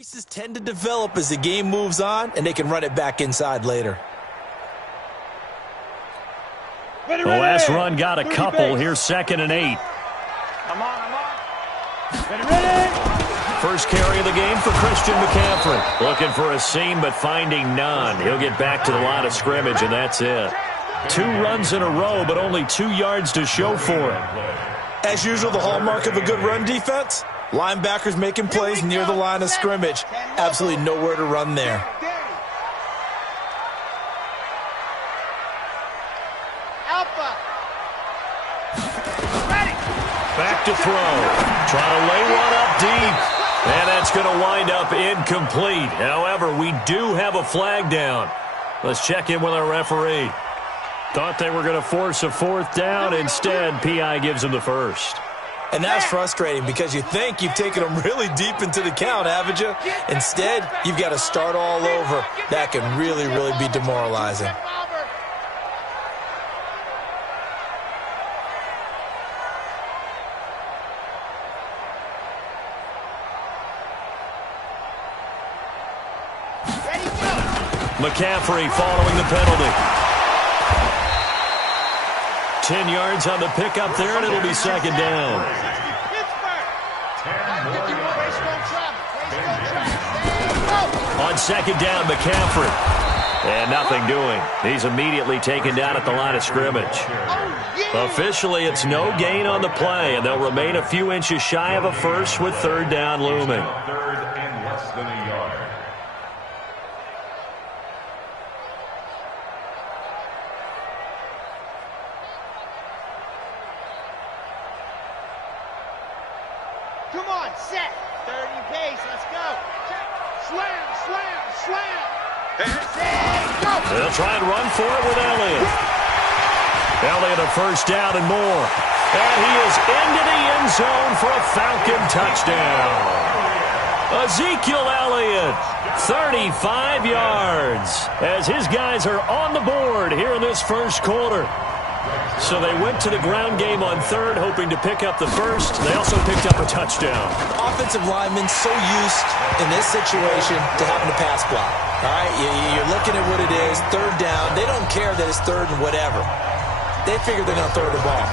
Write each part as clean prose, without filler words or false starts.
Creases tend to develop as the game moves on, and they can run it back inside later. The last run got a couple. Here's 2nd and 8. Come on. Ready. First carry of the game for Christian McCaffrey. Looking for a seam, but finding none. He'll get back to the line of scrimmage, and that's it. 2 runs in a row, but only 2 yards to show for it. As usual, the hallmark of a good run defense, linebackers making plays near the line of scrimmage. Absolutely nowhere to run there. Back to throw. Trying to lay one up deep. And that's going to wind up incomplete. However, we do have a flag down. Let's check in with our referee. Thought they were going to force a 4th down. Instead, P.I. gives them the first. And that's frustrating because you think you've taken them really deep into the count, haven't you? Instead, you've got to start all over. That can really, really be demoralizing. McCaffrey following the penalty. 10 yards on the pickup there, and it'll be 2nd down. On 2nd down, McCaffrey. And nothing doing. He's immediately taken down at the line of scrimmage. Officially, it's no gain on the play, and they'll remain a few inches shy of a first with 3rd down looming. 3rd and less than a yard. Come on, set. 30 pace, let's go. Slam. They'll try and run for it with Elliott. Elliott a 1st down and more. And he is into the end zone for a Falcon touchdown. Ezekiel Elliott, 35 yards, as his guys are on the board here in this first quarter. So they went to the ground game on 3rd, hoping to pick up the first. They also picked up a touchdown. Offensive linemen so used in this situation to having to pass block. All right, you're looking at what it is, 3rd down. They don't care that it's 3rd and whatever. They figure they're going to throw the ball.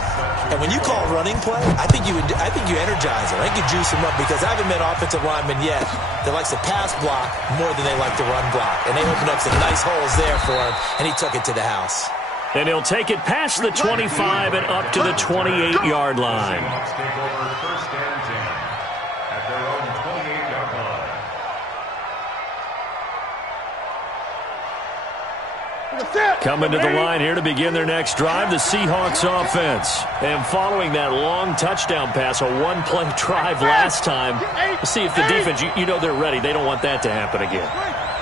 And when you call running play, I think you energize them. I think you juice them up because I haven't met offensive linemen yet that likes to pass block more than they like to run block. And they opened up some nice holes there for him, and he took it to the house. And he'll take it past the 25 and up to the 28-yard line. Seahawks take over 1st and 10 at their own 28-yard line. Coming to the line here to begin their next drive, the Seahawks offense. And following that long touchdown pass, a one-play drive last time, let's see if the defense, you know they're ready. They don't want that to happen again.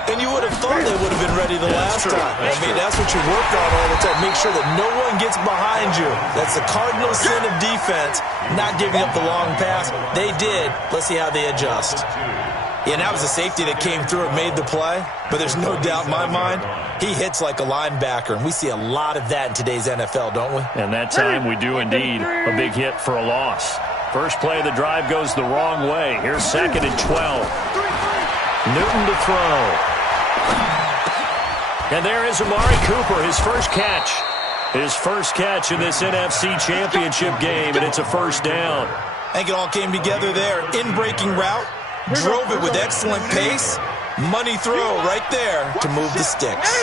And you would have thought they would have been ready the last time. That's what you work on all the time. Make sure that no one gets behind you. That's the cardinal sin of defense, not giving up the long pass. They did. Let's see how they adjust. Yeah, that was a safety that came through and made the play. But there's no doubt in my mind, he hits like a linebacker. And we see a lot of that in today's NFL, don't we? And that time we do indeed. A big hit for a loss. First play of the drive goes the wrong way. Here's 2nd and 12. Newton to throw. And there is Amari Cooper, his first catch. His first catch in this NFC Championship game, and it's a 1st down. I think it all came together there. In-breaking route, drove it with excellent pace. Money throw right there to move the sticks.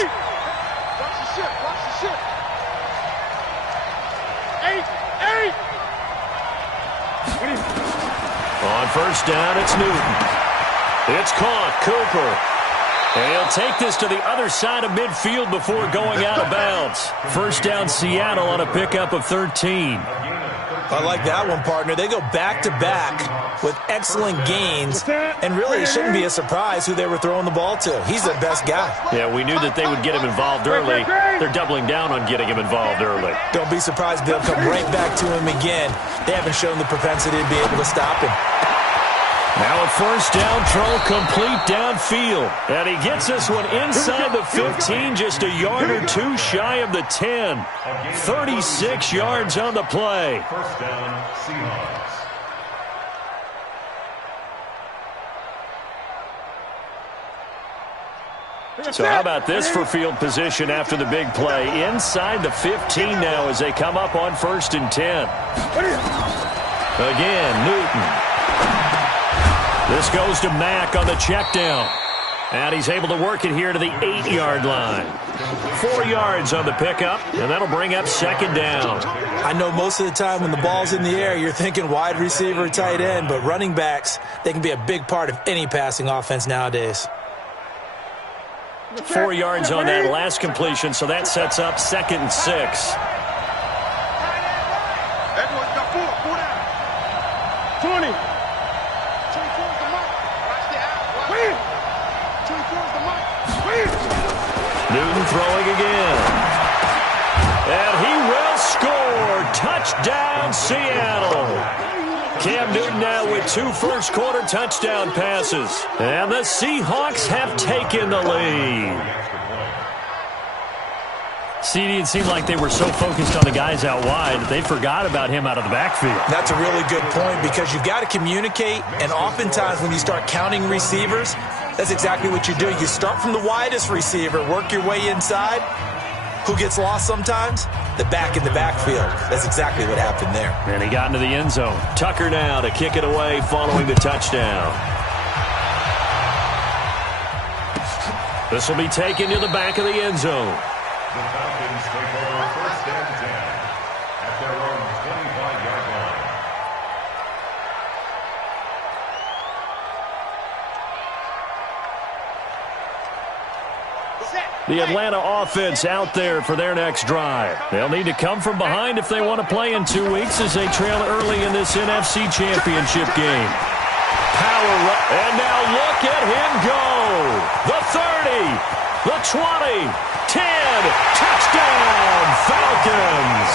On 1st down, it's Newton. It's caught, Cooper. And he'll take this to the other side of midfield before going out of bounds. 1st down, Seattle on a pickup of 13. I like that one, partner. They go back-to-back with excellent gains. And really, it shouldn't be a surprise who they were throwing the ball to. He's their best guy. Yeah, we knew that they would get him involved early. They're doubling down on getting him involved early. Don't be surprised they'll come right back to him again. They haven't shown the propensity to be able to stop him. Now a 1st down throw complete downfield. And he gets this one inside the 15, just a yard or 2 shy of the 10. 36 yards on the play. 1st down, Seahawks. So how about this for field position after the big play? Inside the 15 now as they come up on 1st and 10. Again, Newton. This goes to Mack on the check down. And he's able to work it here to the 8-yard line. 4 yards on the pickup, and that'll bring up 2nd down. I know most of the time when the ball's in the air, you're thinking wide receiver, tight end, but running backs, they can be a big part of any passing offense nowadays. 4 yards on that last completion, so that sets up 2nd and 6. 20. Newton throwing again. And he will score. Touchdown, Seattle. Cam Newton now with 2 first-quarter touchdown passes. And the Seahawks have taken the lead. CD, it seemed like they were so focused on the guys out wide that they forgot about him out of the backfield. That's a really good point because you've got to communicate, and oftentimes when you start counting receivers, that's exactly what you do. You start from the widest receiver, work your way inside. Who gets lost sometimes? The back in the backfield. That's exactly what happened there. And he got into the end zone. Tucker now to kick it away following the touchdown. This will be taken to the back of the end zone. The Falcons take over 1st and 10 at their own 25-yard line. The Atlanta offense out there for their next drive. They'll need to come from behind if they want to play in 2 weeks as they trail early in this NFC Championship game. Power run, and now look at him go. The 30, the 20, 10, touchdown, Falcons.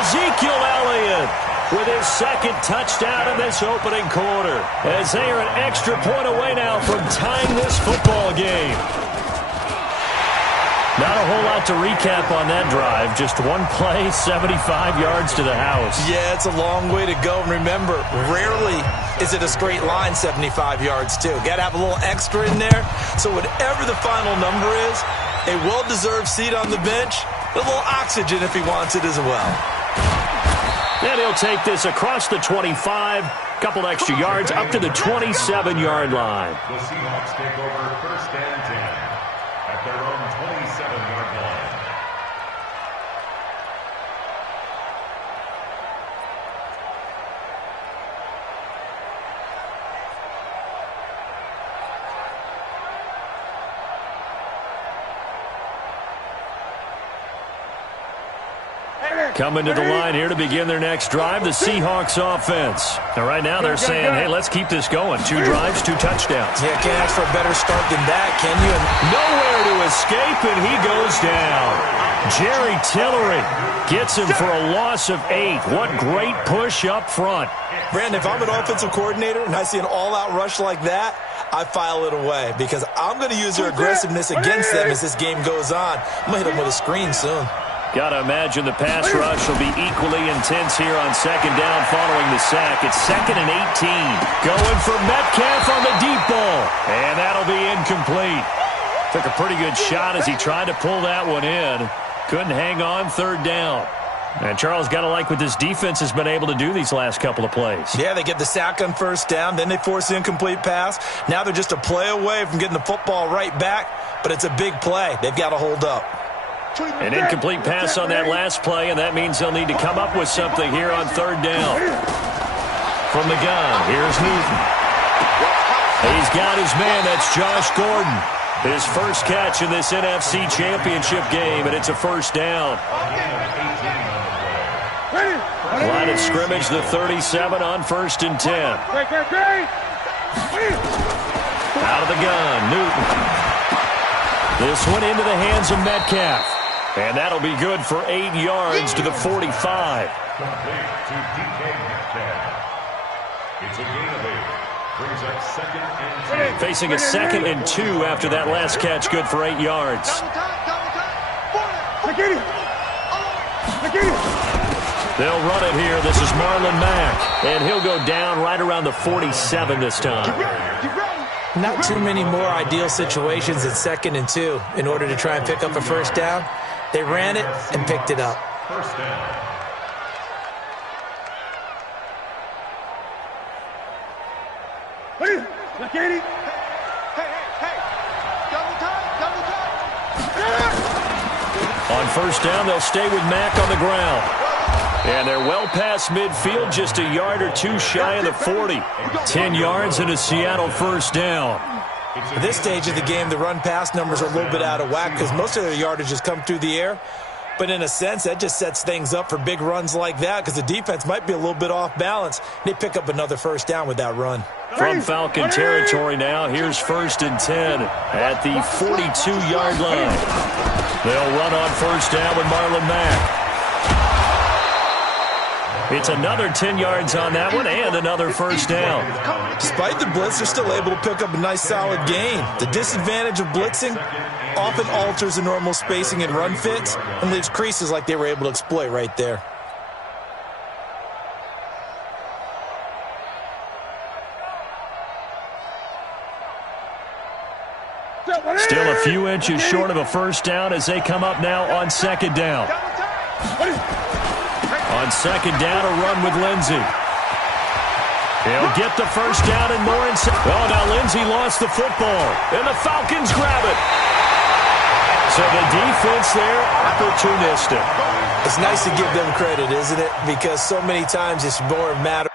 Ezekiel Elliott with his 2nd touchdown in this opening quarter as they are an extra point away now from tying this football game. Not a whole lot to recap on that drive. Just one play, 75 yards to the house. Yeah, it's a long way to go. And remember, rarely is it a straight line 75 yards, too. Got to have a little extra in there. So whatever the final number is, a well-deserved seat on the bench, a little oxygen if he wants it as well. And he'll take this across the 25, couple extra yards up to the 27-yard line. The Seahawks take over 1st and 10 at their own 27-yard line. Coming to the line here to begin their next drive, the Seahawks offense. And right now they're saying, hey, let's keep this going. 2 drives, 2 touchdowns. Yeah, can't ask for a better start than that, can you? And nowhere to escape, and he goes down. Jerry Tillery gets him for a loss of 8. What great push up front. Brandon, if I'm an offensive coordinator and I see an all-out rush like that, I file it away because I'm going to use their aggressiveness against them as this game goes on. I'm going to hit them with a screen soon. Got to imagine the pass rush will be equally intense here on 2nd down following the sack. It's 2nd and 18. Going for Metcalf on the deep ball. And that'll be incomplete. Took a pretty good shot as he tried to pull that one in. Couldn't hang on 3rd down. And Charles, got to like what this defense has been able to do these last couple of plays. Yeah, they get the sack on 1st down, then they force the incomplete pass. Now they're just a play away from getting the football right back, but it's a big play. They've got to hold up. An incomplete pass on that last play, and that means they'll need to come up with something here on 3rd down. From the gun, here's Newton. He's got his man, that's Josh Gordon. His first catch in this NFC Championship game, and it's a 1st down. Line of scrimmage, the 37 on 1st and 10. Out of the gun, Newton. This one into the hands of Metcalf. And that'll be good for 8 yards to the 45. Complete to DK Metcalf. It's a gain of 8. Brings up 2nd and 2. Facing a 2nd and 2 after that last catch, good for 8 yards. They'll run it here. This is Marlon Mack. And he'll go down right around the 47 this time. Not too many more ideal situations at 2nd and 2 in order to try and pick up a first down. They ran it and picked it up. First down. Hey, double time. On first down, they'll stay with Mack on the ground. And they're well past midfield, just a yard or two shy of the 40. 10 yards and a Seattle first down. At this stage of the game, the run-pass numbers are a little bit out of whack because most of their yardage has come through the air. But in a sense, that just sets things up for big runs like that because the defense might be a little bit off balance. They pick up another first down with that run. From Falcon territory now, here's 1st and 10 at the 42-yard line. They'll run on first down with Marlon Mack. It's another 10 yards on that one and another first down. Despite the blitz, they're still able to pick up a nice solid gain. The disadvantage of blitzing often alters the normal spacing and run fits and leaves creases like they were able to exploit right there. Still a few inches short of a first down as they come up now on 2nd down. On 2nd down, a run with Lindsey. He'll get the first down and more. Oh, now Lindsey lost the football, and the Falcons grab it. So the defense there, opportunistic. It's nice to give them credit, isn't it? Because so many times it's more a matter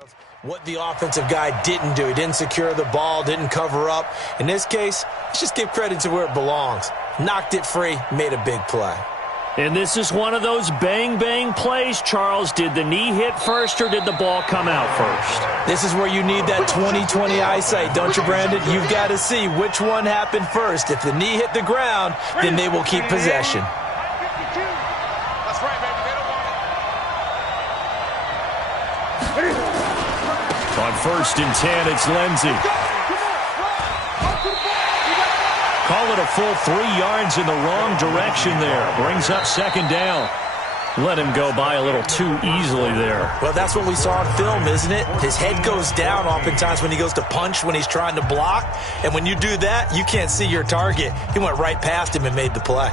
of what the offensive guy didn't do. He didn't secure the ball, didn't cover up. In this case, let's just give credit to where it belongs. Knocked it free, made a big play. And this is one of those bang-bang plays, Charles. Did the knee hit first or did the ball come out first? This is where you need that 20/20 eyesight, don't you, Brandon? You've got to see which one happened first. If the knee hit the ground, then they will keep possession. That's right, baby. They don't want it. On 1st and 10, it's Lindsey. Call it a full 3 yards in the wrong direction there. Brings up 2nd down. Let him go by a little too easily there. Well, that's what we saw on film, isn't it? His head goes down oftentimes when he goes to punch, when he's trying to block. And when you do that, you can't see your target. He went right past him and made the play.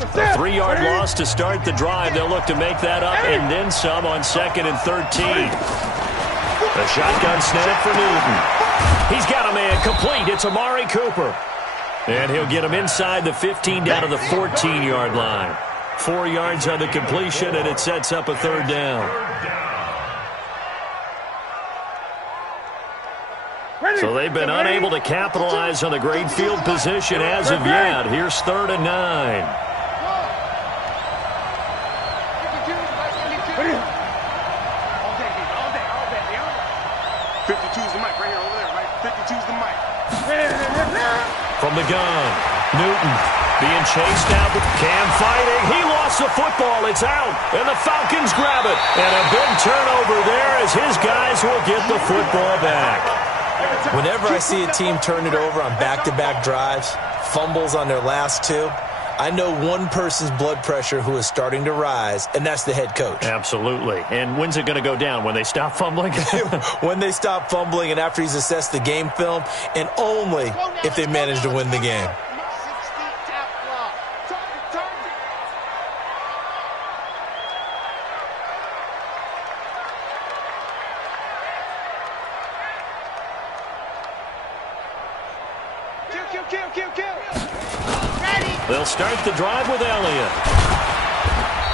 A 3-yard loss to start the drive. They'll look to make that up and then some on 2nd and 13. The shotgun snap for Newton. He's got a man complete. It's Amari Cooper. And he'll get him inside the 15 down to the 14-yard line. 4 yards on the completion, and it sets up a 3rd down. So they've been unable to capitalize on the great field position as of yet. Here's 3rd and 9. From the gun, Newton being chased out, but Cam fighting. He lost the football. It's out, and the Falcons grab it. And a big turnover there as his guys will get the football back. Whenever I see a team turn it over on back-to-back drives, fumbles on their last 2, I know one person's blood pressure who is starting to rise, and that's the head coach. Absolutely. And when's it going to go down? When they stop fumbling? When they stop fumbling and after he's assessed the game film, and only if they manage to win the game. They'll start the drive with Elliott.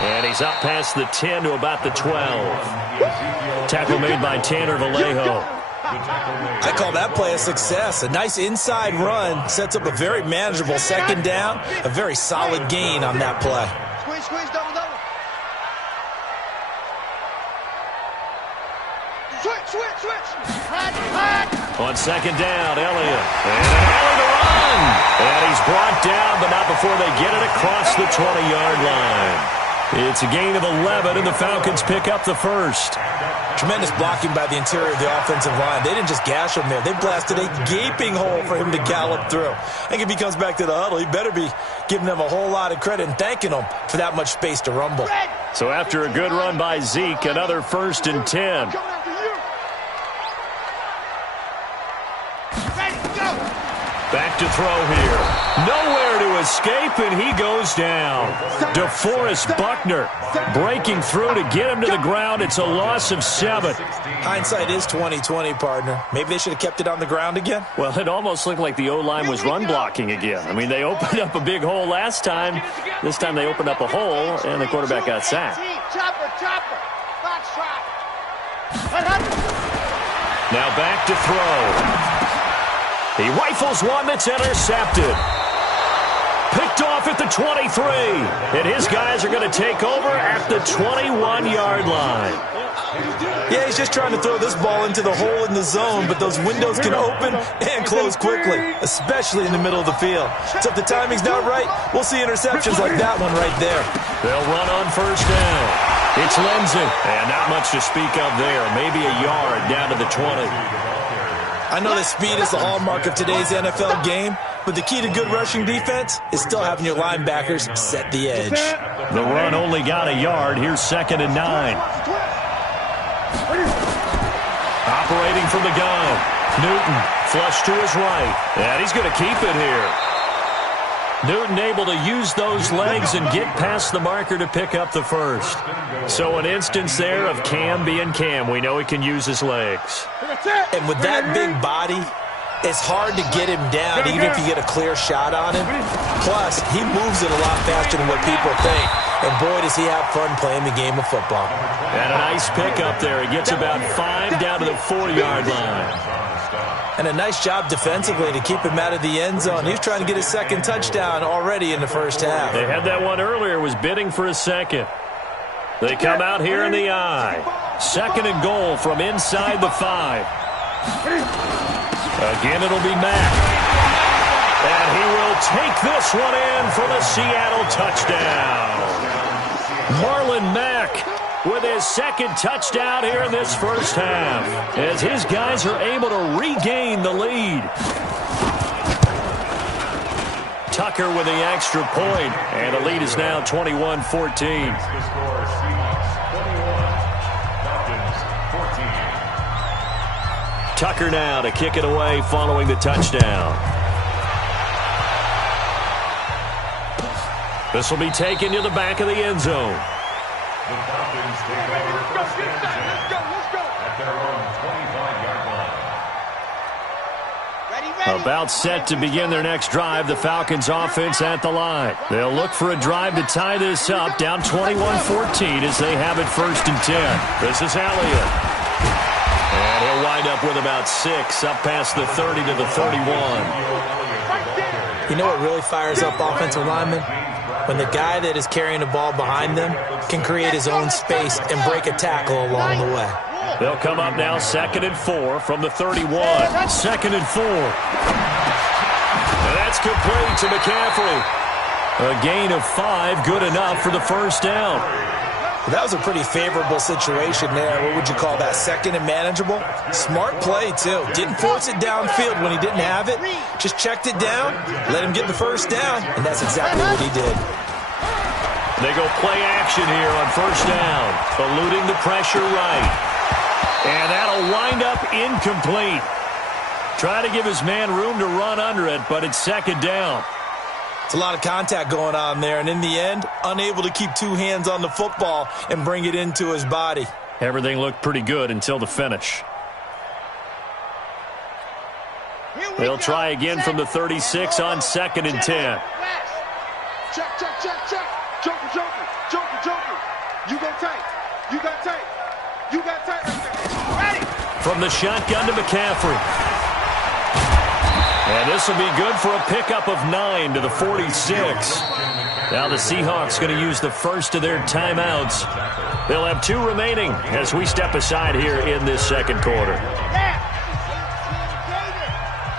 And he's up past the 10 to about the 12. Tackle made by Tanner Vallejo. I call that play a success. A nice inside run sets up a very manageable 2nd down. A very solid gain on that play. Squeeze, double. Switch. On 2nd down, Elliott. And an alley to run. And he's brought down, but not before they get it across the 20-yard line. It's a gain of 11, and the Falcons pick up the first. Tremendous blocking by the interior of the offensive line. They didn't just gash him there. They blasted a gaping hole for him to gallop through. I think if he comes back to the huddle, he better be giving them a whole lot of credit and thanking them for that much space to rumble. Red. So after a good run by Zeke, another 1st and 10. Back to throw here. Nowhere to escape, and he goes down. DeForest Buckner breaking through to get him to the ground. It's a loss of 7. Hindsight is 20/20, partner. Maybe they should have kept it on the ground again. Well, it almost looked like the O-line was run blocking again. I mean, they opened up a big hole last time. This time they opened up a hole, and the quarterback got sacked. Now back to throw. He rifles one that's intercepted. Picked off at the 23. And his guys are going to take over at the 21-yard line. Yeah, he's just trying to throw this ball into the hole in the zone, but those windows can open and close quickly, especially in the middle of the field. So if the timing's not right, we'll see interceptions like that one right there. They'll run on 1st down. It's Lindsey. And not much to speak of there. Maybe a yard down to the 20. I know that speed is the hallmark of today's NFL game, but the key to good rushing defense is still having your linebackers set the edge. The run only got a yard. Here's 2nd and 9. Operating from the gun. Newton flush to his right. And he's going to keep it here. Newton able to use those legs and get past the marker to pick up the 1st. So an instance there of Cam being Cam. We know he can use his legs. And with that big body, it's hard to get him down even if you get a clear shot on him. Plus, he moves it a lot faster than what people think. And boy, does he have fun playing the game of football. And a nice pickup there. He gets about 5 down to the 4-yard line. And a nice job defensively to keep him out of the end zone. He was trying to get his 2nd touchdown already in the 1st half. They had that one earlier, was bidding for a 2nd. They come out here in the I. 2nd and goal from inside the 5. Again, it'll be Mack. And he will take this one in for the Seattle touchdown. Marlon Mack with his 2nd touchdown here in this 1st half, as his guys are able to regain the lead. Tucker with the extra point, and the lead is now 21-14. Tucker now to kick it away following the touchdown. This will be taken to the back of the end zone. The Falcons take over 1st and 10 at their own 25-yard line. About set to begin their next drive, the Falcons offense at the line. They'll look for a drive to tie this up, down 21-14 as they have it 1st and 10. This is Elliott. And he'll wind up with about 6, up past the 30 to the 31. You know what really fires up offensive linemen? When the guy that is carrying the ball behind them can create his own space and break a tackle along the way. They'll come up now 2nd and 4 from the 31. 2nd and 4. And that's complete to McCaffrey. A gain of 5, good enough for the 1st down. Well, that was a pretty favorable situation there. What would you call that? 2nd and manageable? Smart play, too. Didn't force it downfield when he didn't have it. Just checked it down, let him get the 1st down, and that's exactly what he did. They go play action here on 1st down, eluding the pressure right. And that'll wind up incomplete. Try to give his man room to run under it, but it's 2nd down. It's a lot of contact going on there, and in the end, unable to keep 2 hands on the football and bring it into his body. Everything looked pretty good until the finish. They'll try again from the 36 on 2nd and 10. Check, check, check, check. Joker, Joker, Joker, Joker. You go tight. You got tight. You got tight right there. Ready. From the shotgun to McCaffrey. And this will be good for a pickup of 9 to the 46. Now the Seahawks going to use the first of their timeouts. They'll have 2 remaining as we step aside here in this 2nd quarter. Yeah.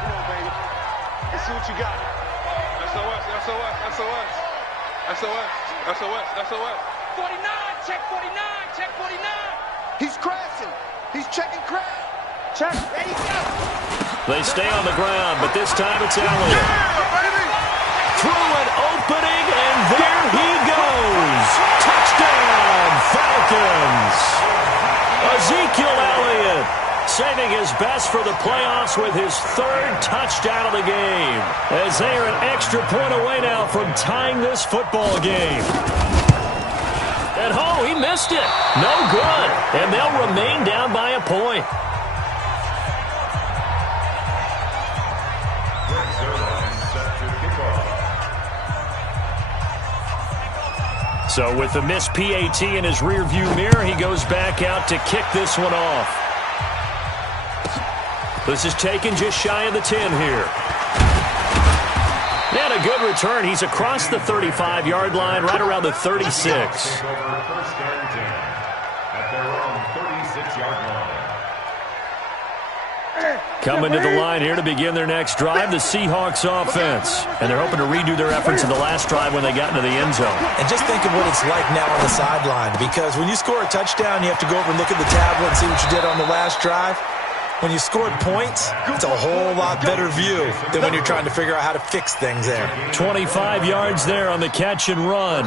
Come on, baby. Let's see what you got. SOS, SOS, SOS. SOS, SOS, SOS. 49, check 49, check 49. He's crashing. He's checking crash. Check. Ready, go. They stay on the ground, but this time it's Elliott. Yeah, baby. Through an opening, and there he goes. Touchdown! Falcons. Ezekiel Elliott saving his best for the playoffs with his third touchdown of the game, as they are an extra point away now from tying this football game. And he missed it. No good. And they'll remain down by a point. So with the missed PAT in his rearview mirror, he goes back out to kick this one off. This is taken just shy of the 10 here. And a good return. He's across the 35-yard line, right around the 36. Coming to the line here to begin their next drive, the Seahawks offense. And they're hoping to redo their efforts in the last drive when they got into the end zone. And just think of what it's like now on the sideline, because when you score a touchdown, you have to go over and look at the tablet and see what you did on the last drive. When you scored points, it's a whole lot better view than when you're trying to figure out how to fix things there. 25 yards there on the catch and run.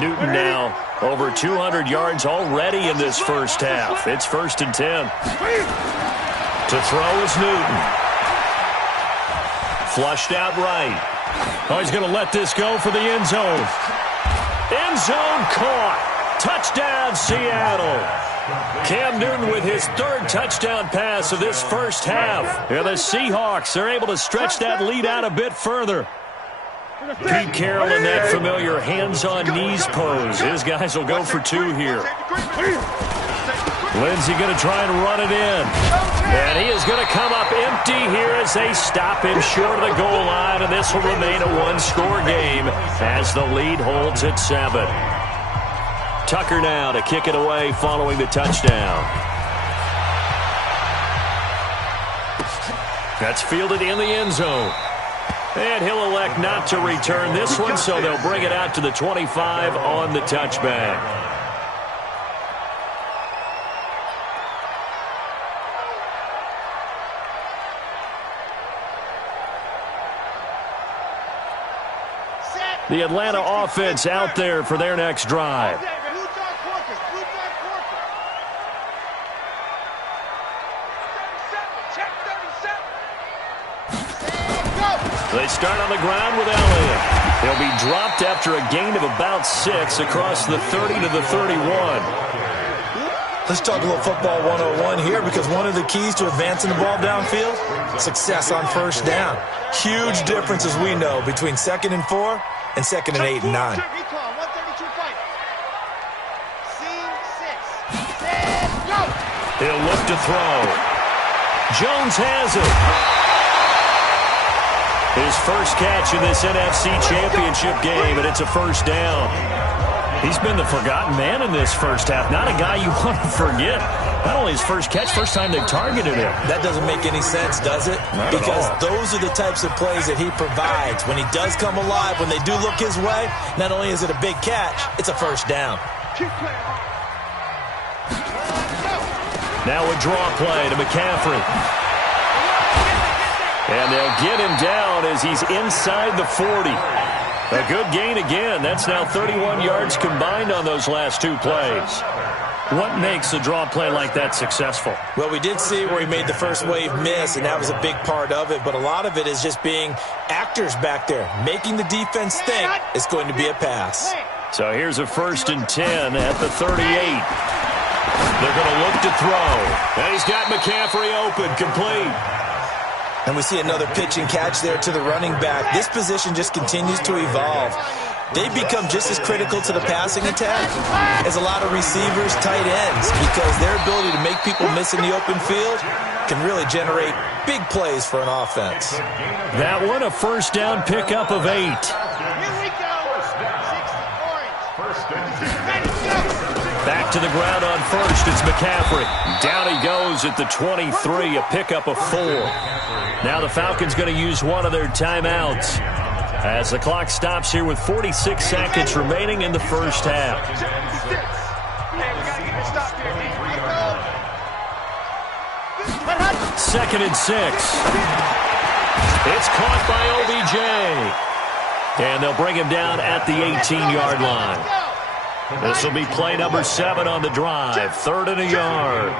Newton now over 200 yards already in this first half. It's 1st and 10. To throw is Newton. Flushed out right. He's going to let this go for the end zone. End zone caught. Touchdown, Seattle. Cam Newton with his third touchdown pass of this first half. And the Seahawks are able to stretch that lead out a bit further. Pete Carroll in that familiar hands-on-knees pose. His guys will go for 2 here. Lindsey going to try and run it in. And he is going to come up empty here as they stop him short of the goal line. And this will remain a one-score game as the lead holds at 7. Tucker now to kick it away following the touchdown. That's fielded in the end zone. And he'll elect not to return this one, so they'll bring it out to the 25 on the touchback. The Atlanta offense out there for their next drive. They start on the ground with Elliott. He'll be dropped after a gain of about 6 across the 30 to the 31. Let's talk a little football 101 here, because one of the keys to advancing the ball downfield, success on first down. Huge difference, as we know, between 2nd and 4 and 2nd and 8 and 9. He'll look to throw. Jones has it. His first catch in this NFC Championship game, and it's a first down. He's been the forgotten man in this first half. Not a guy you want to forget. Not only his first catch, first time they targeted him. That doesn't make any sense, does it? Because those are the types of plays that he provides. When he does come alive, when they do look his way, not only is it a big catch, it's a first down. Now a draw play to McCaffrey. And they'll get him down as he's inside the 40. A good gain again. That's now 31 yards combined on those last 2 plays. What makes a draw play like that successful? Well, we did see where he made the first wave miss, and that was a big part of it. But a lot of it is just being actors back there, making the defense think it's going to be a pass. So here's a 1st and 10 at the 38. They're going to look to throw. And he's got McCaffrey open, complete. And we see another pitch and catch there to the running back. This position just continues to evolve. They become just as critical to the passing attack as a lot of receivers, tight ends, because their ability to make people miss in the open field can really generate big plays for an offense. That one, a first down pickup of 8. Back to the ground on first, it's McCaffrey. Down he goes at the 23, a pickup of 4. Now the Falcons going to use one of their timeouts as the clock stops here with 46 seconds remaining in the first half. 2nd and 6. It's caught by OBJ. And they'll bring him down at the 18-yard line. This will be play number 7 on the drive. 3rd and a yard.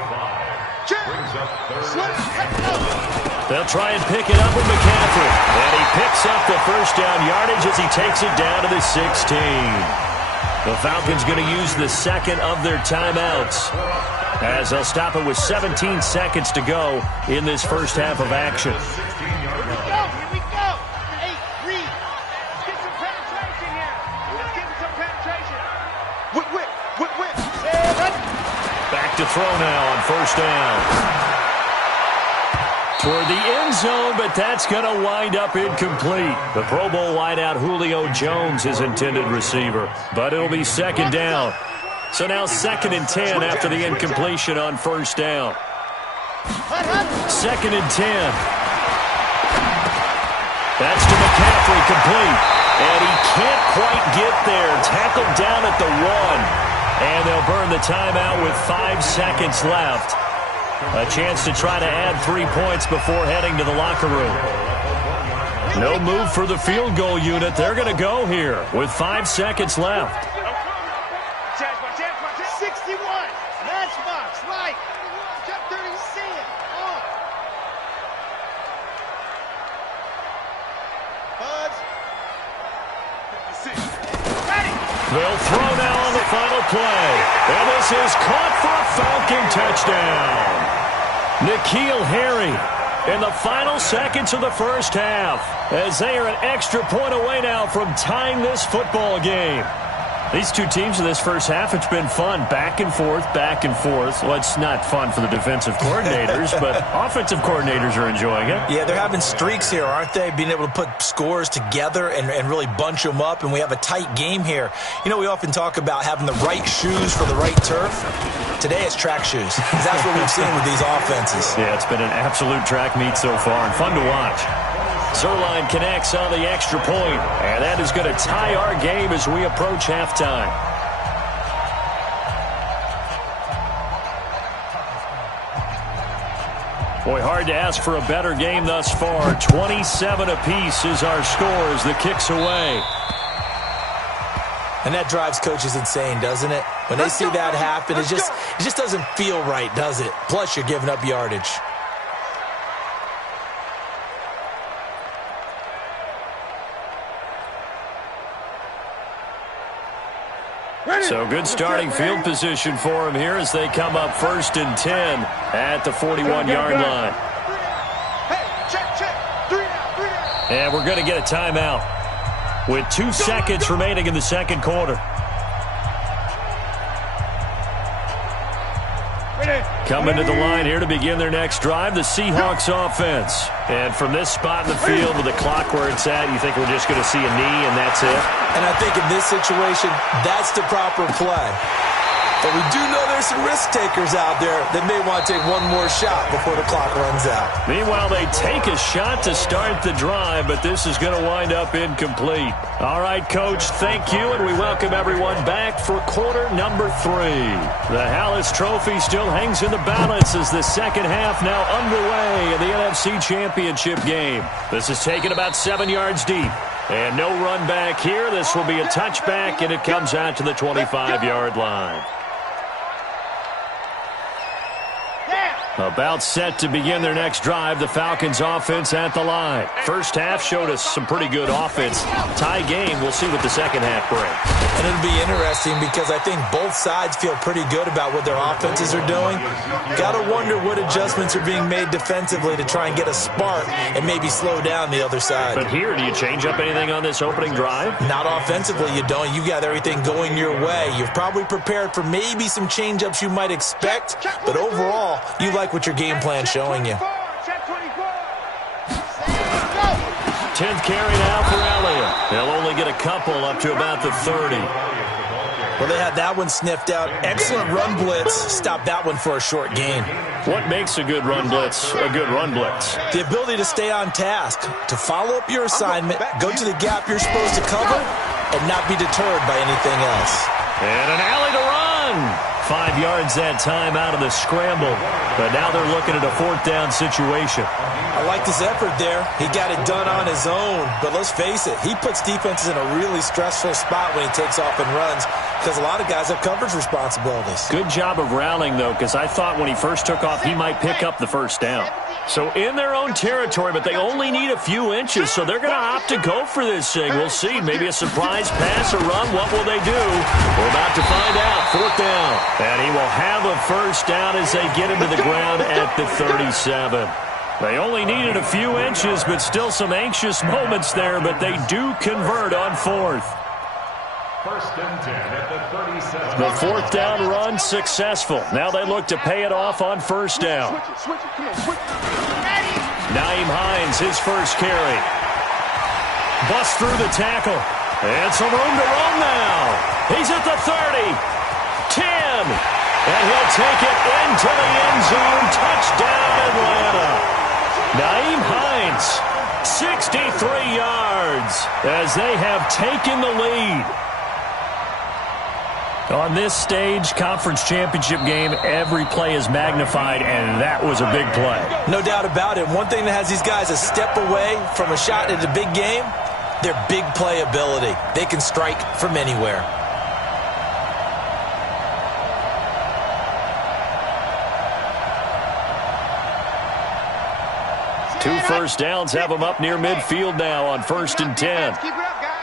They'll try and pick it up with McCaffrey. And he picks up the first down yardage as he takes it down to the 16. The Falcons going to use the second of their timeouts, as they'll stop it with 17 seconds to go in this first half of action. Here we go. Hey, Reed, let's get some penetration here. Let's get some penetration. Whip. Back to throw now on first down. Toward the end zone, but that's going to wind up incomplete. The Pro Bowl wideout Julio Jones is intended receiver, but it'll be second down. So now 2nd and 10 after the incompletion on first down. 2nd and 10. That's to McCaffrey, complete. And he can't quite get there. Tackled down at the 1. And they'll burn the timeout with 5 seconds left. A chance to try to add 3 points before heading to the locker room. No move for the field goal unit. They're going to go here with 5 seconds left. 61. Matchbox, right. Check 30, see it. On. Buds. 56. Ready. They'll throw now on the final play. And this is caught for a Falcon touchdown. N'Keal Harry in the final seconds of the first half, as they are an extra point away now from tying this football game. These two teams in this first half, it's been fun. Back and forth, back and forth. Well, it's not fun for the defensive coordinators, but offensive coordinators are enjoying it. Yeah, they're having streaks here, aren't they? Being able to put scores together and really bunch them up, and we have a tight game here. You know, we often talk about having the right shoes for the right turf. Today it's track shoes, because that's what we've seen with these offenses. Yeah, it's been an absolute track meet so far, and fun to watch. Zerline connects on the extra point, and that is going to tie our game as we approach halftime. Boy, hard to ask for a better game thus far. 27 apiece is our score as the kick's away. And that drives coaches insane, doesn't it? When they see that happen, it just doesn't feel right, does it? Plus, you're giving up yardage. So good starting field position for them here as they come up 1st and 10 at the 41-yard line. And we're going to get a timeout with 2 seconds remaining in the second quarter. Coming to the line here to begin their next drive, the Seahawks offense. And from this spot in the field with the clock where it's at, you think we're just going to see a knee and that's it? And I think in this situation, that's the proper play. But we do know there's some risk takers out there that may want to take one more shot before the clock runs out. Meanwhile, they take a shot to start the drive, but this is going to wind up incomplete. All right, Coach, thank you, and we welcome everyone back for quarter number 3. The Hallis Trophy still hangs in the balance as the second half now underway in the NFC Championship game. This is taken about 7 yards deep. And no run back here. This will be a touchback, and it comes out to the 25-yard line. About set to begin their next drive, the Falcons offense at the line. First half showed us some pretty good offense. Tie game, we'll see what the second half brings. And it'll be interesting because I think both sides feel pretty good about what their offenses are doing. Got to wonder what adjustments are being made defensively to try and get a spark and maybe slow down the other side. But here, do you change up anything on this opening drive? Not offensively, you don't. You got everything going your way. You've probably prepared for maybe some change-ups you might expect, but overall, you like what your game plan's showing you. 10th carry now for Elliott. They'll only get a couple up to about the 30. Well, they had that one sniffed out. Excellent run blitz. Stop that one for a short gain. What makes a good run blitz a good run blitz? The ability to stay on task, to follow up your assignment, go to the gap you're supposed to cover, and not be deterred by anything else. And an alley to run. 5 yards that time out of the scramble. But now they're looking at a 4th down situation. I like his effort there. He got it done on his own. But let's face it, he puts defenses in a really stressful spot when he takes off and runs because a lot of guys have coverage responsibilities. Good job of rallying, though, because I thought when he first took off, he might pick up the 1st down. So in their own territory, but they only need a few inches, so they're going to opt to go for this thing. We'll see. Maybe a surprise pass or run. What will they do? We're about to find out. 4th down. And he will have a 1st down as they get him to the ground at the 37. They only needed a few inches, but still some anxious moments there, but they do convert on 4th. 1st and 10 at the 37. The 4th down run successful. Now they look to pay it off on 1st down. Nyheim Hines, his first carry. Bust through the tackle. And some room to run now. He's at the 30. 10. And he'll take it into the end zone. Touchdown, Atlanta. Nyheim Hines, 63 yards as they have taken the lead. On this stage, conference championship game, every play is magnified, and that was a big play. No doubt about it. One thing that has these guys a step away from a shot at a big game, their big play ability. They can strike from anywhere. Two 1st downs have them up near midfield now on 1st and 10. Keep it up, guys.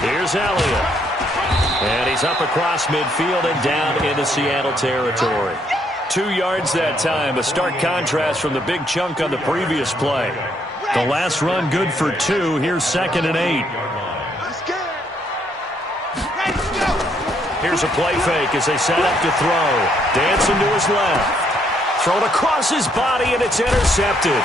Here's Elliott. And he's up across midfield and down into Seattle territory. 2 yards that time, a stark contrast from the big chunk on the previous play. The last run good for 2. Here's 2nd and 8. Here's a play fake as they set up to throw. Dancing to his left. Thrown across his body, and it's intercepted.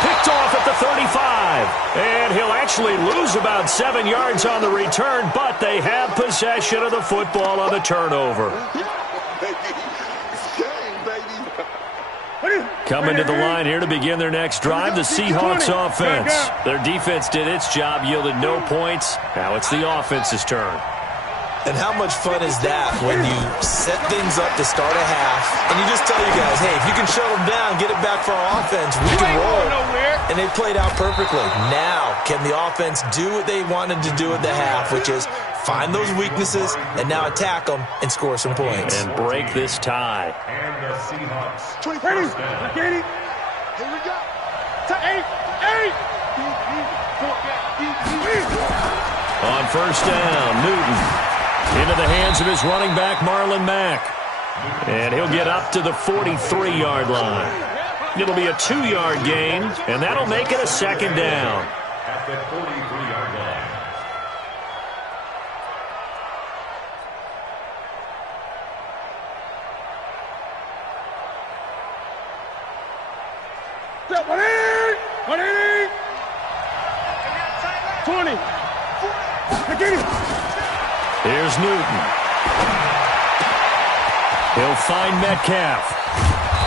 Picked off at the 35. And he'll actually lose about 7 yards on the return, but they have possession of the football on the turnover. Coming to the line here to begin their next drive, the Seahawks offense. Their defense did its job, yielded no points. Now it's the offense's turn. And how much fun is that when you set things up to start a half and you just tell you guys, hey, if you can shut them down, get it back for our offense, we can roll. And they played out perfectly. Now, can the offense do what they wanted to do at the half, which is find those weaknesses and now attack them and score some points. And break this tie. And the Seahawks. 21st down. Here we go. To 8. On 1st down, Newton. Into the hands of his running back, Marlon Mack. And he'll get up to the 43-yard line. It'll be a 2-yard gain, and that'll make it a 2nd down. At the 43-yard line. Step 20. Here's Newton. He'll find Metcalf.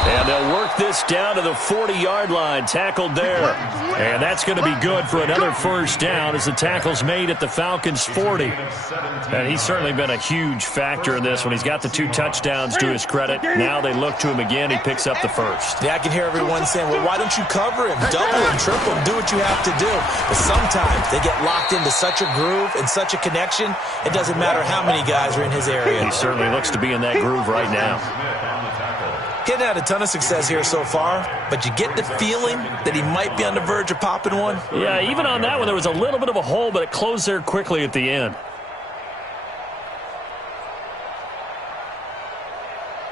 And they'll work this down to the 40-yard line, tackled there. And that's going to be good for another 1st down as the tackle's made at the Falcons' 40. And he's certainly been a huge factor in this one. He's got the 2 touchdowns to his credit. Now they look to him again. He picks up the 1st. Yeah, I can hear everyone saying, well, why don't you cover him? Double him, triple him, do what you have to do. But sometimes they get locked into such a groove and such a connection, it doesn't matter how many guys are in his area. He certainly looks to be in that groove right now. He hasn't had a ton of success here so far, but you get the feeling that he might be on the verge of popping one. Yeah, even on that one, there was a little bit of a hole, but it closed there quickly at the end.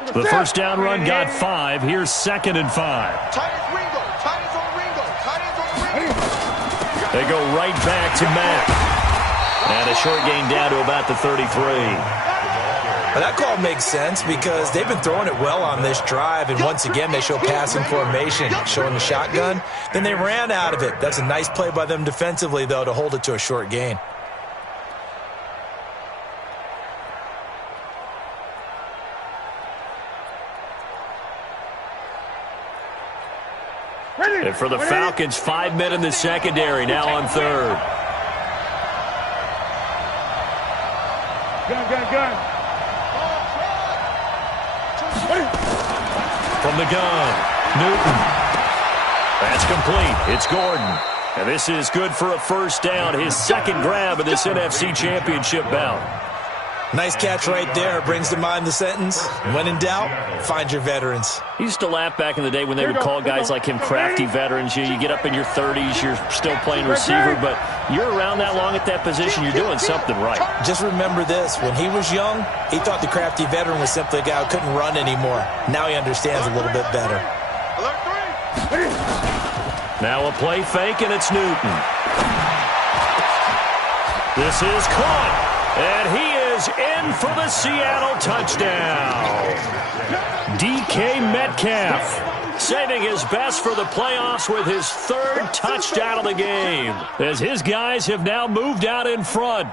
The 1st down run got 5. Here's 2nd and 5. Tight ends Ringo. Tight ends on Ringo. Tight ends on Ringo. They go right back to Mack. And a short gain down to about the 33. Well, that call makes sense because they've been throwing it well on this drive, and once again they show passing formation, showing the shotgun. Then they ran out of it. That's a nice play by them defensively, though, to hold it to a short gain. And for the Falcons, 5 men in the secondary, now on third. Gun. From the gun, Newton. That's complete. It's Gordon. And this is good for a first down, his second grab of this NFC Championship bout. Nice catch right there. Brings to mind the sentence, when in doubt, find your veterans. He used to laugh back in the day when they would call guys like him crafty veterans. You get up in your 30s, you're still playing receiver, but you're around that long at that position, you're doing something right. Just remember this. When he was young, he thought the crafty veteran was simply a guy who couldn't run anymore. Now he understands a little bit better. Now a play fake, and it's Newton. This is caught, and he is in for the Seattle touchdown. DK Metcalf saving his best for the playoffs with his third touchdown of the game, as his guys have now moved out in front.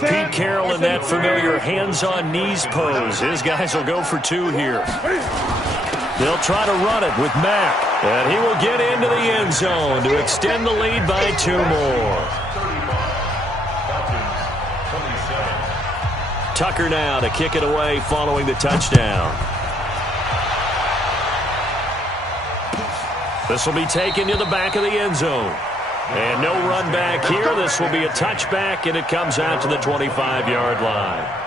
Pete Carroll in that familiar hands-on-knees pose. His guys will go for two here. They'll try to run it with Mack, and he will get into the end zone to extend the lead by 2 more. Tucker now to kick it away following the touchdown. This will be taken to the back of the end zone. And no run back here. This will be a touchback, and it comes out to the 25-yard line.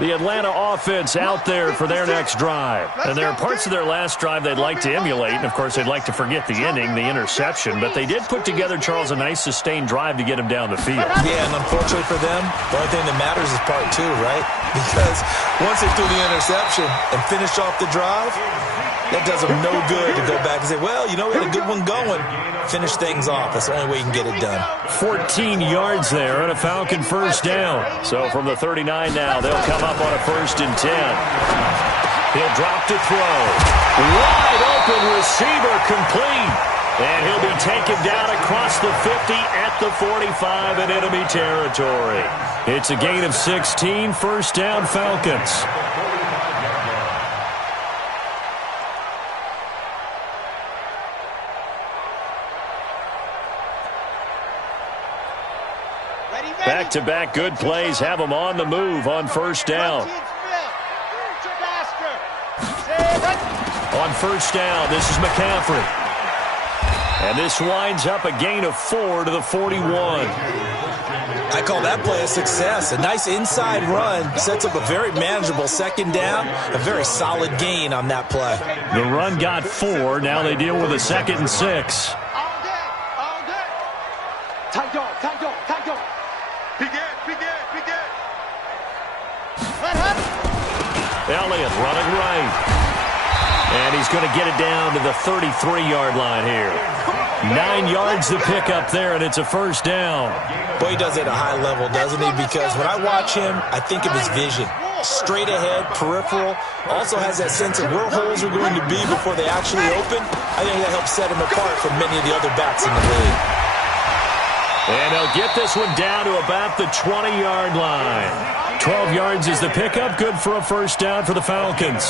The Atlanta offense out there for their next drive. And there are parts of their last drive they'd like to emulate. And, of course, they'd like to forget the ending, the interception. But they did put together, Charles, a nice sustained drive to get him down the field. Yeah, and unfortunately for them, the only thing that matters is part 2, right? Because once they threw the interception and finished off the drive, that does them no good to go back and say, well, you know, we had a good one going. Finish things off. That's the only way you can get it done. 14 yards there and a Falcon first down. So from the 39 now, they'll come up on a 1st and 10. He'll drop to throw. Wide open receiver complete. And he'll be taken down across the 50 at the 45 in enemy territory. It's a gain of 16, first down Falcons. Back-to-back good plays have them on the move on first down. On first down, this is McCaffrey. And this winds up a gain of 4 to the 41. I call that play a success. A nice inside run sets up a very manageable second down, a very solid gain on that play. The run got 4. Now they deal with a 2nd and 6. Tight dog. Elliott running right. And he's going to get it down to the 33-yard line here. 9 yards to pick up there, and it's a first down. Boy, he does it at a high level, doesn't he? Because when I watch him, I think of his vision. Straight ahead, peripheral. Also has that sense of where holes are going to be before they actually open. I think that helps set him apart from many of the other backs in the league. And they'll get this one down to about the 20-yard line. 12 yards is the pickup. Good for a first down for the Falcons.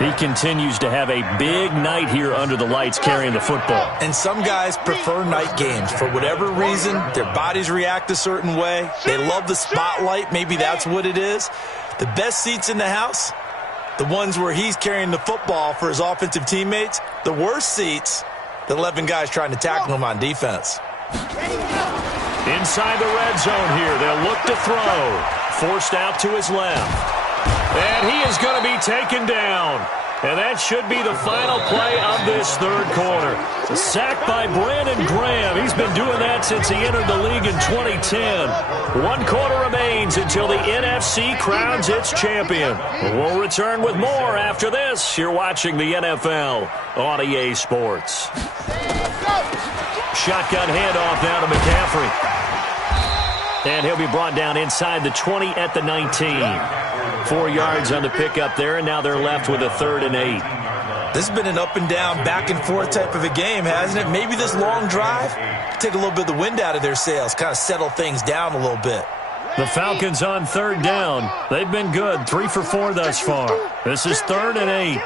He continues to have a big night here under the lights carrying the football. And some guys prefer night games. For whatever reason, their bodies react a certain way. They love the spotlight. Maybe that's what it is. The best seats in the house, the ones where he's carrying the football for his offensive teammates. The worst seats, the 11 guys trying to tackle him on defense. Inside the red zone here, they'll look to throw. Forced out to his left. And he is going to be taken down. And that should be the final play of this third quarter. A sack by Brandon Graham. He's been doing that since he entered the league in 2010. 1 quarter remains until the NFC crowns its champion. We'll return with more after this. You're watching the NFL on EA Sports. Shotgun handoff now to McCaffrey. And he'll be brought down inside the 20 at the 19. 4 yards on the pickup there, and now they're left with a 3rd and 8. This has been an up-and-down, back-and-forth type of a game, hasn't it? Maybe this long drive take a little bit of the wind out of their sails, kind of settle things down a little bit. The Falcons on third down. They've been good, 3 for 4 thus far. This is 3rd and 8.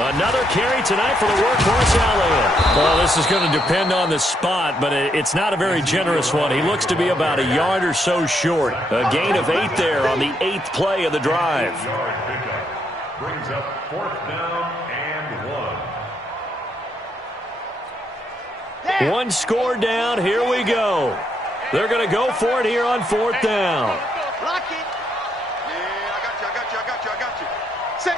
Another carry tonight for the workhorse Elliott. Well, this is going to depend on the spot, but it's not a very generous one. He looks to be about a yard or so short. A gain of 8 there on the 8th play of the drive. Brings up 4th down and 1. One score down. Here we go. They're going to go for it here on 4th down. Lock it. Yeah, I got you. Same.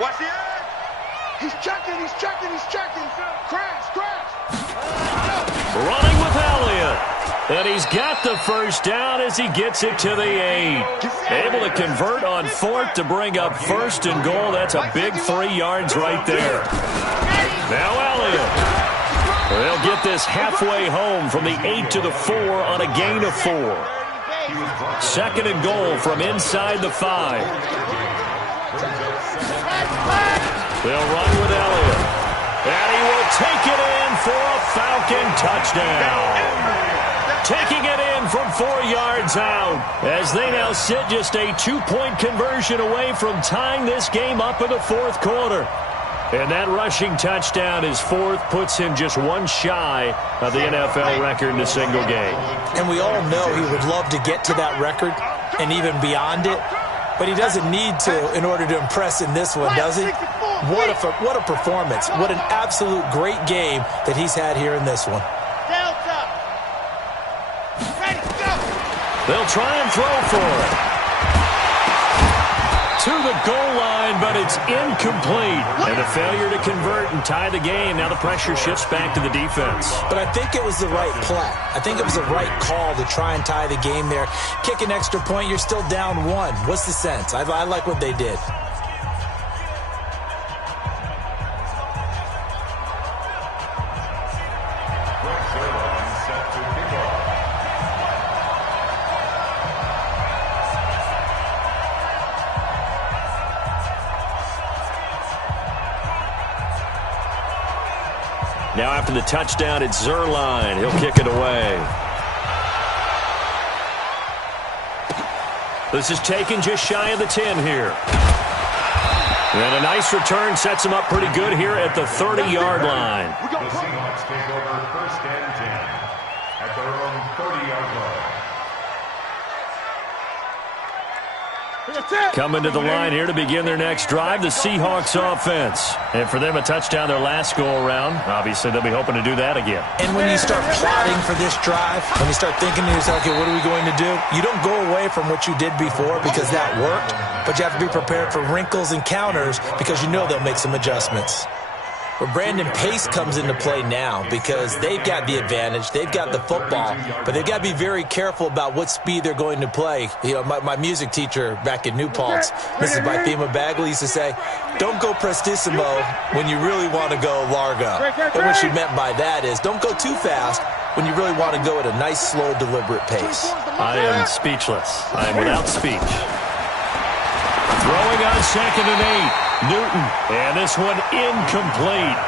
Watch the edge. He's checking. Crash. Running with Elliott. And he's got the first down as he gets it to the 8. Able to convert on 4th to bring up 1st and goal. That's a big 3 yards right there. Now Elliott. They'll get this halfway home from the 8 to the 4 on a gain of 4. 2nd and goal from inside the 5. They'll run with Elliott. And he will take it in for a Falcon touchdown. Taking it in from 4 yards out as they now sit just a 2-point conversion away from tying this game up in the 4th quarter. And that rushing touchdown, his 4th, puts him just 1 shy of the NFL record in a single game. And we all know he would love to get to that record and even beyond it. But he doesn't need to in order to impress in this one, does he? What a performance. What an absolute great game that he's had here in this one. Delta. Ready, go. They'll try and throw for it. To the goal line, but it's incomplete. And a failure to convert and tie the game. Now the pressure shifts back to the defense. But I think it was the right play. I think it was the right call to try and tie the game there. Kick an extra point, you're still down 1. What's the sense? I like what they did. Now after the touchdown, it's Zerline. He'll kick it away. This is taken just shy of the 10 here. And a nice return sets him up pretty good here at the 30-yard line. The Seahawks take over 1st and 10 at their own 30-yard line. Coming to the line here to begin their next drive, the Seahawks offense. And for them, a touchdown their last go-around. Obviously, they'll be hoping to do that again. And when you start plotting for this drive, when you start thinking to yourself, okay, what are we going to do? You don't go away from what you did before because that worked, but you have to be prepared for wrinkles and counters because you know they'll make some adjustments. But Brandon, pace comes into play now because they've got the advantage. They've got the football, but they've got to be very careful about what speed they're going to play. You know, my music teacher back in New Paltz, Mrs. Bythema Bagley, used to say, don't go prestissimo when you really want to go largo. And what she meant by that is don't go too fast when you really want to go at a nice, slow, deliberate pace. I am speechless. I am without speech. Throwing on 2nd and 8. Newton, and this one incomplete.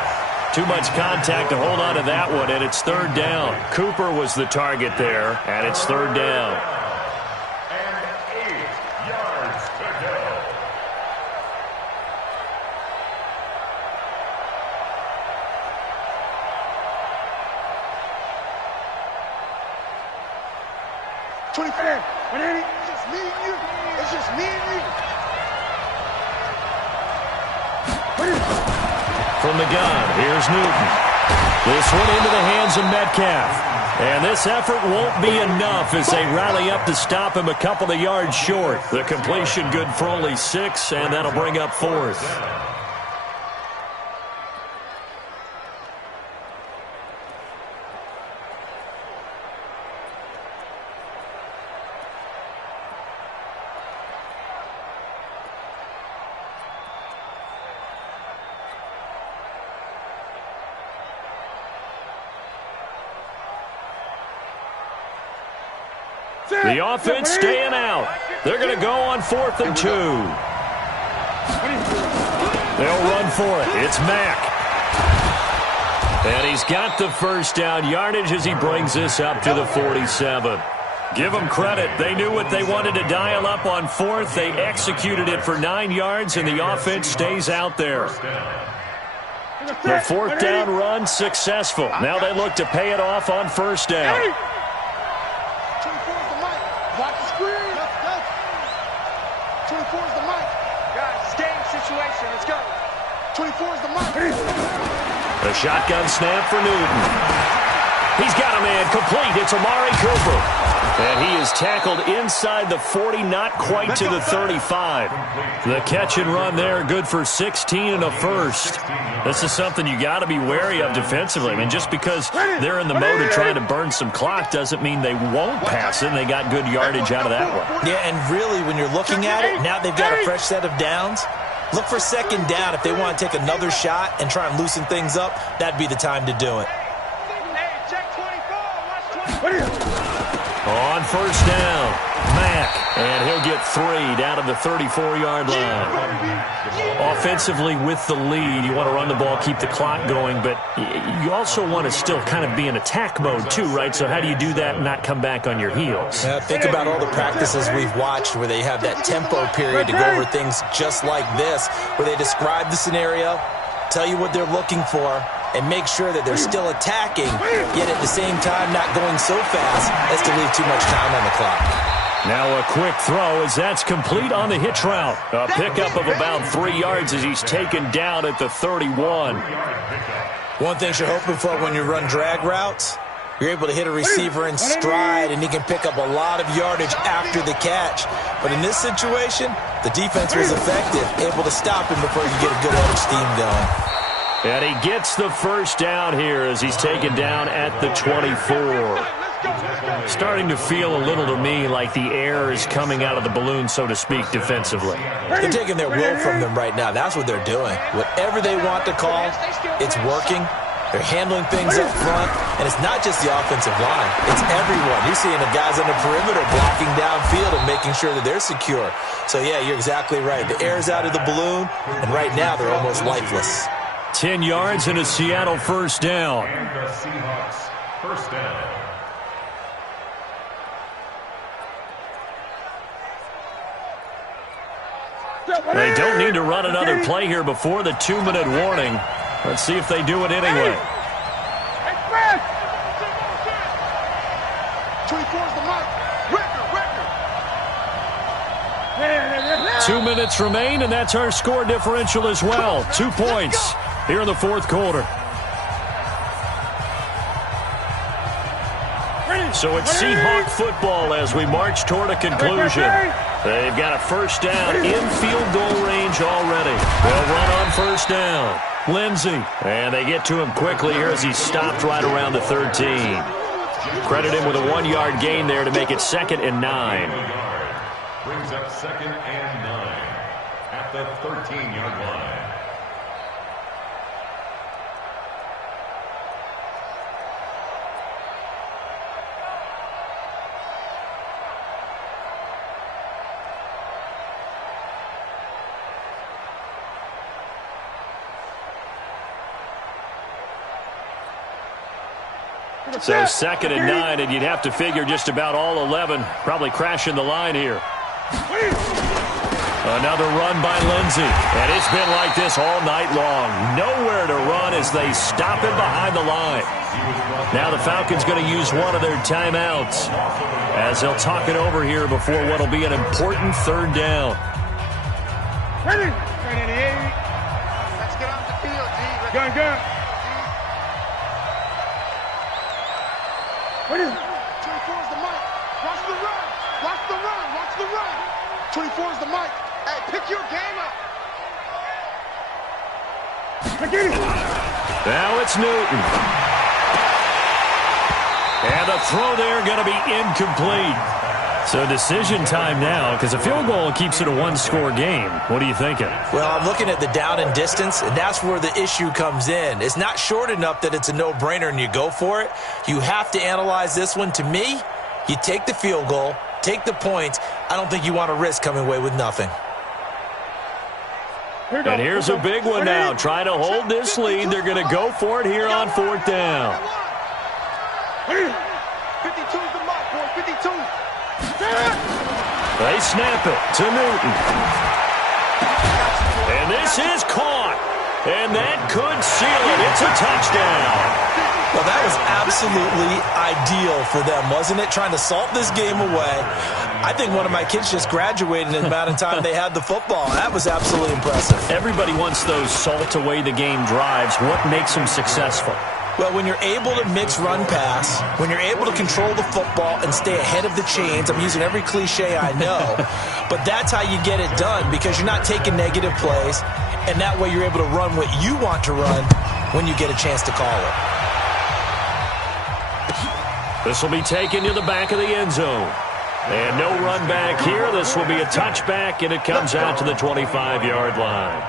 Too much contact to hold on to that one, and it's 3rd down. Cooper was the target there, and it's 3rd down. And 8 yards to go. It's just me and you. It's just me and you. From the gun, here's Newton. This one into the hands of Metcalf. And this effort won't be enough as they rally up to stop him a couple of yards short. The completion good for only 6, and that'll bring up 4th. The offense staying out. They're going to go on 4th and 2. They'll run for it. It's Mack. And he's got the first down yardage as he brings this up to the 47. Give them credit. They knew what they wanted to dial up on fourth. They executed it for 9 yards, and the offense stays out there. The fourth down run successful. Now they look to pay it off on first down. 24 is the mic. Watch the screen. 24 is the mic. Guys, it's game situation. Let's go. 24 is the mic. The shotgun snap for Newton. He's got a man complete. It's Amari Cooper. And he is tackled inside the 40, not quite to the 35. The catch and run there, good for 16 and a first. This is something you got to be wary of defensively. I mean, just because they're in the mode of trying to burn some clock doesn't mean they won't pass it, and they got good yardage out of that one. Yeah, and really, when you're looking at it, now they've got a fresh set of downs. Look for second down. If they want to take another shot and try and loosen things up, that'd be the time to do it. On first down, Mack, and he'll get 3 down to the 34-yard line. Offensively with the lead, you want to run the ball, keep the clock going, but you also want to still kind of be in attack mode too, right? So how do you do that and not come back on your heels? Yeah, think about all the practices we've watched where they have that tempo period to go over things just like this, where they describe the scenario, tell you what they're looking for, and make sure that they're still attacking, yet at the same time not going so fast as to leave too much time on the clock. Now a quick throw as that's complete on the hitch route. A pickup of about 3 yards as he's taken down at the 31. One thing you're hoping for when you run drag routes, you're able to hit a receiver in stride, and he can pick up a lot of yardage after the catch. But in this situation, the defense was effective, able to stop him before you get a good head of steam going. And he gets the first down here as he's taken down at the 24. Starting to feel a little to me like the air is coming out of the balloon, so to speak, defensively. They're taking their will from them right now. That's what they're doing. Whatever they want to call, it's working. They're handling things up front, and it's not just the offensive line. It's everyone. You're seeing the guys on the perimeter blocking downfield and making sure that they're secure. So, yeah, you're exactly right. The air's out of the balloon, and right now they're almost lifeless. 10 yards and a Seattle first down. And the Seahawks first down. They don't need to run another play here before the 2-minute warning. Let's see if they do it anyway. 24's the mic. Record. 2 minutes remain, and that's our score differential as well. 2 points here in the fourth quarter. So it's Seahawk football as we march toward a conclusion. They've got a first down in field goal range already. They'll run on first down. Lindsey. And they get to him quickly here as he's stopped right around the 13. Credit him with a 1-yard gain there to make it 2nd and 9. Brings up 2nd and 9 at the 13-yard line. So 2nd and 9, and you'd have to figure just about all 11 probably crashing the line here. Another run by Lindsey, and it's been like this all night long. Nowhere to run as they stop him behind the line. Now the Falcons going to use one of their timeouts as they'll talk it over here before what will be an important 3rd down. Let's get off the field, G. Gun. 24's the mic. Watch the run. 24's the mic. Hey, pick your game up. Now it's Newton. And the throw there going to be incomplete. So decision time now, because a field goal keeps it a 1-score game. What are you thinking? Well, I'm looking at the down and distance, and that's where the issue comes in. It's not short enough that it's a no-brainer and you go for it. You have to analyze this one. To me, you take the field goal, take the points. I don't think you want to risk coming away with nothing. And here's a big one now. Trying to hold this lead. They're going to go for it here on 4th down. 52's the mark, boy. 52. They snap it to Newton. And this is caught. And that could seal it. It's a touchdown. Well, that was absolutely ideal for them, wasn't it? Trying to salt this game away. I think one of my kids just graduated in the amount of time they had the football. That was absolutely impressive. Everybody wants those salt away the game drives. What makes them successful? Well, when you're able to mix run-pass, when you're able to control the football and stay ahead of the chains, I'm using every cliche I know, but that's how you get it done because you're not taking negative plays, and that way you're able to run what you want to run when you get a chance to call it. This will be taken to the back of the end zone. And no run back here. This will be a touchback, and it comes out to the 25-yard line.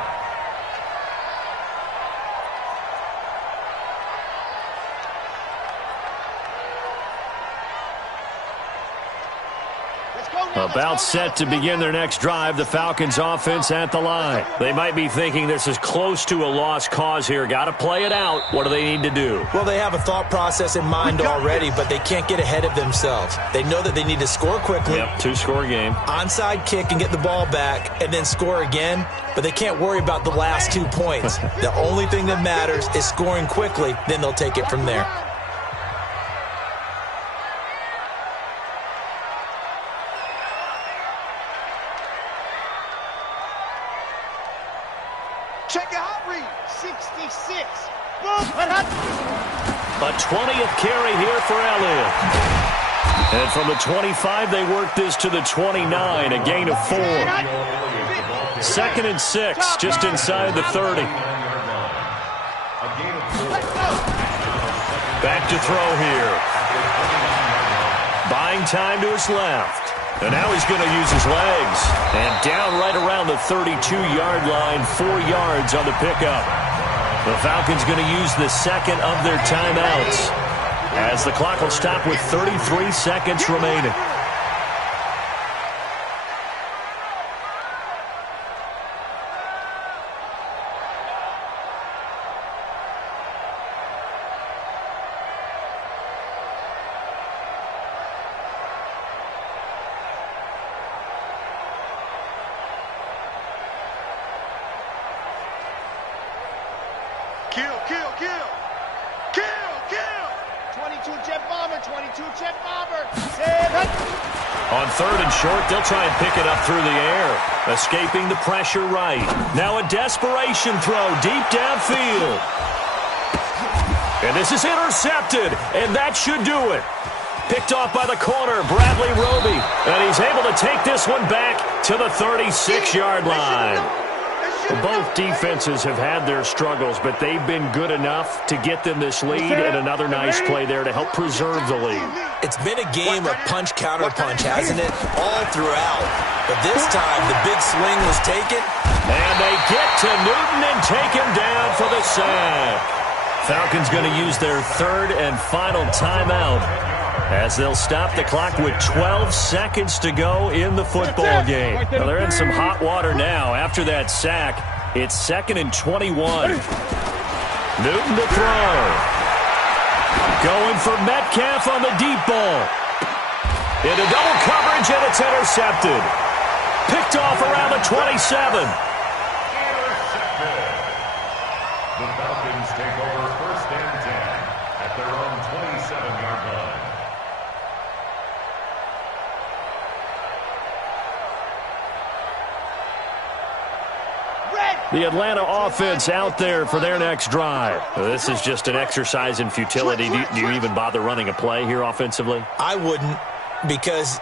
About set to begin their next drive, the Falcons offense at the line. They might be thinking this is close to a lost cause here. Got to play it out. What do they need to do? Well, they have a thought process in mind already, but they can't get ahead of themselves. They know that they need to score quickly. Yep, 2-score game. Onside kick and get the ball back and then score again, but they can't worry about the last 2 points. The only thing that matters is scoring quickly, then they'll take it from there. Check it out, read. 66. A 20th carry here for Elliott. And from the 25, they work this to the 29, a gain of 4. 2nd and 6, just inside the 30. Back to throw here. Buying time to his left. And now he's going to use his legs. And down right around the 32-yard line, 4 yards on the pickup. The Falcons going to use the second of their timeouts as the clock will stop with 33 seconds remaining. Kill. 22 jet bomber, 22 jet bomber. 7. On 3rd and short, they'll try and pick it up through the air. Escaping the pressure right. Now a desperation throw deep downfield. And this is intercepted, and that should do it. Picked off by the corner, Bradley Roby. And he's able to take this one back to the 36-yard line. Both defenses have had their struggles, but they've been good enough to get them this lead, and another nice play there to help preserve the lead. It's been a game of punch-counter-punch, hasn't it? All throughout. But this time, the big swing was taken. And they get to Newton and take him down for the sack. Falcons going to use their 3rd and final timeout as they'll stop the clock with 12 seconds to go in the football game. Well, they're in some hot water now. After that sack, it's 2nd and 21. Newton to throw. Going for Metcalf on the deep ball. Into double coverage, and it's intercepted. Picked off around the 27. The Falcons take over 1st and 10 at their own 27-yard line. The Atlanta offense out there for their next drive. This is just an exercise in futility. Do you even bother running a play here offensively? I wouldn't, because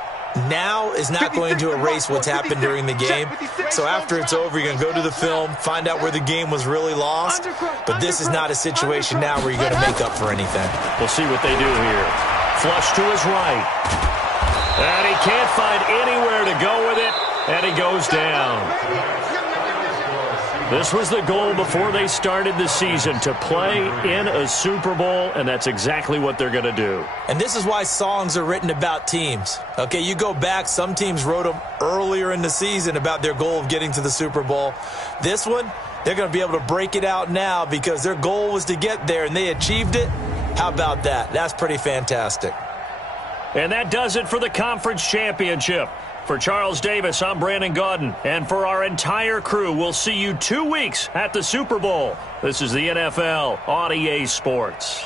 now is not going to erase what's happened during the game. So after it's over, you're going to go to the film, find out where the game was really lost. But this is not a situation now where you're going to make up for anything. We'll see what they do here. Flush to his right. And he can't find anywhere to go with it, and he goes down. This was the goal before they started the season, to play in a Super Bowl, and that's exactly what they're going to do. And this is why songs are written about teams. Okay, you go back, some teams wrote them earlier in the season about their goal of getting to the Super Bowl. This one, they're going to be able to break it out now because their goal was to get there, and they achieved it. How about that? That's pretty fantastic. And that does it for the conference championship. For Charles Davis, I'm Brandon Gaudin. And for our entire crew, we'll see you 2 weeks at the Super Bowl. This is the NFL on EA Sports.